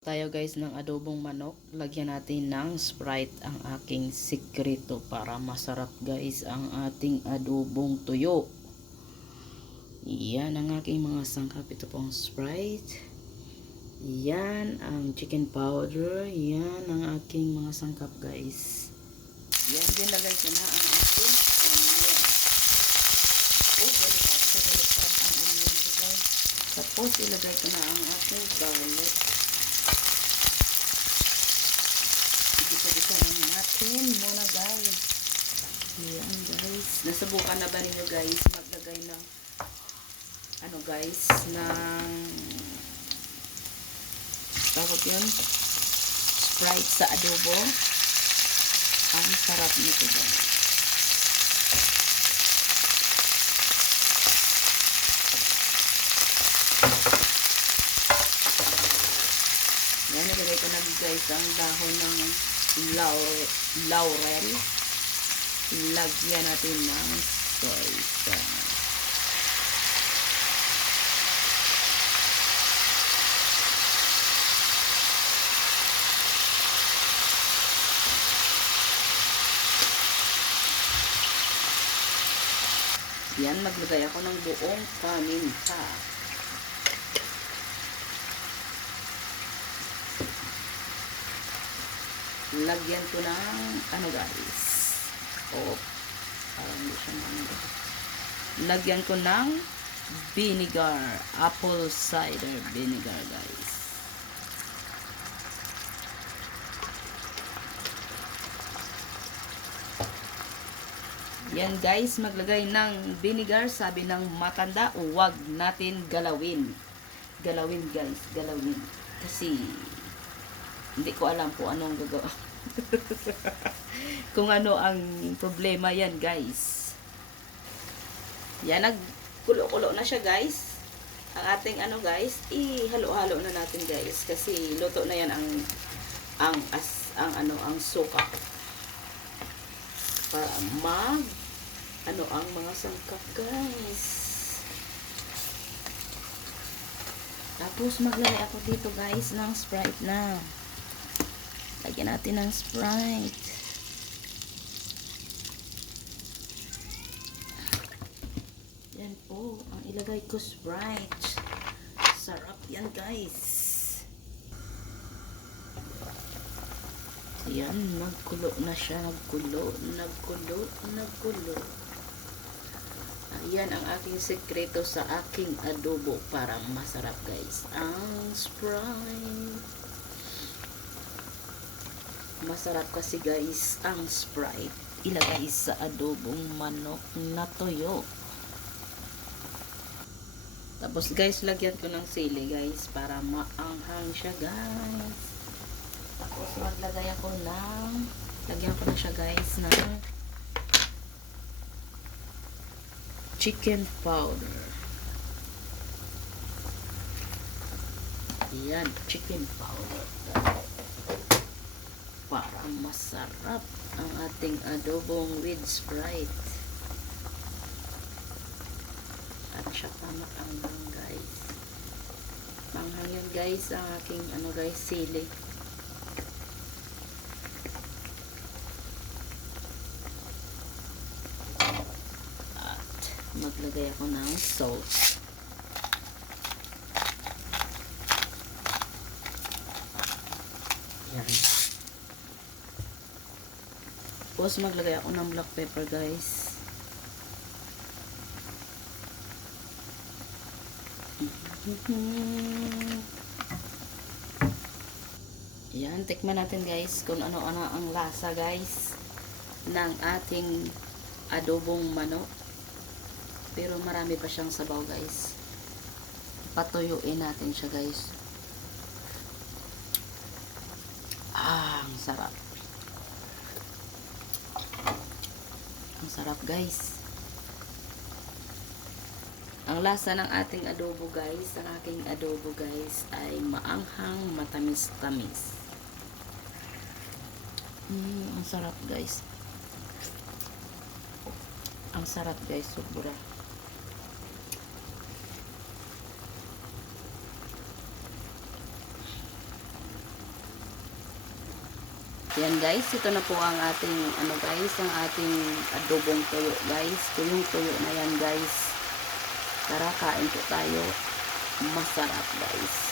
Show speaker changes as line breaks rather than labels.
tayo guys ng adobong manok. Lagyan natin ng Sprite ang aking sikreto para masarap guys ang ating adobong tuyo. Yan ang aking mga sangkap. Ito pong Sprite. Yan ang chicken powder. Yan ang aking mga sangkap guys. Yan din lagay ko na ang ating onion. Oh, balikat ang onion guys. Tapos ilagay ko na ang ating garlic. Isa-isa lang natin muna guys. Ayan guys. Nasubukan na ba ninyo guys maglagay ng ano guys ng tawag yun Sprite sa adobo. Ang sarap nito guys. Yan, nilagay ko na guys ang dahon ng laurel. laurel. Lagyan natin ng soy sauce. Yan, maglagay ako ng buong paminta. lagyan ko ng ano guys oh parang hindi siya lagyan ko ng vinegar apple cider vinegar guys. Yan guys maglagay ng vinegar sabi ng matanda huwag natin galawin. Galawin guys galawin. Kasi hindi ko alam kung anong gagawa. kung ano ang problema yan, guys. Yan, nagkulo-kulo na siya, guys. Ang ating ano, guys, ihalo-halo na natin, guys. Kasi luto na yan ang ang as ang ano, ang suka. Para mag ano ang mga sangkap, guys. Tapos maglagay ako dito, guys, ng Sprite na. Lagyan natin ng Sprite. Yan po, ang ilagay ko Sprite. Sarap yan guys. Yan, nagkulo na siya. Nagkulo, nagkulo, nagkulo. Ayan ang aking sekreto sa aking adobo para masarap guys. Ang Sprite. Masarap kasi guys ang Sprite. Ilagay sa adobong manok na toyo. Tapos guys, lagyan ko ng sili guys para maanghang siya guys. Tapos maglagay ako ng lagyan ko na siya guys ng chicken powder. Yan, chicken powder para masarap ang ating adobong with Sprite. At siya pamatanggang guys. Manghang yan guys ang aking ano guys sili. At maglagay ako ng salt. Yan. Tapos maglagay ako ng black pepper guys. Yan, tikman natin guys kung ano-ano ang lasa guys ng ating adobong manok. Pero marami pa siyang sabaw guys. Patuyuin natin siya guys. Ah, ang sarap. Ang sarap guys. Ang lasa ng ating adobo guys, ang aking adobo guys ay maanghang matamis-tamis. Mm, ang sarap guys. Ang sarap guys, sobra. Yan guys, ito na po ang ating ano guys, ang ating adobong tuyo guys. Tuyong tuyo na yan guys. Tara, kain po tayo. Masarap guys.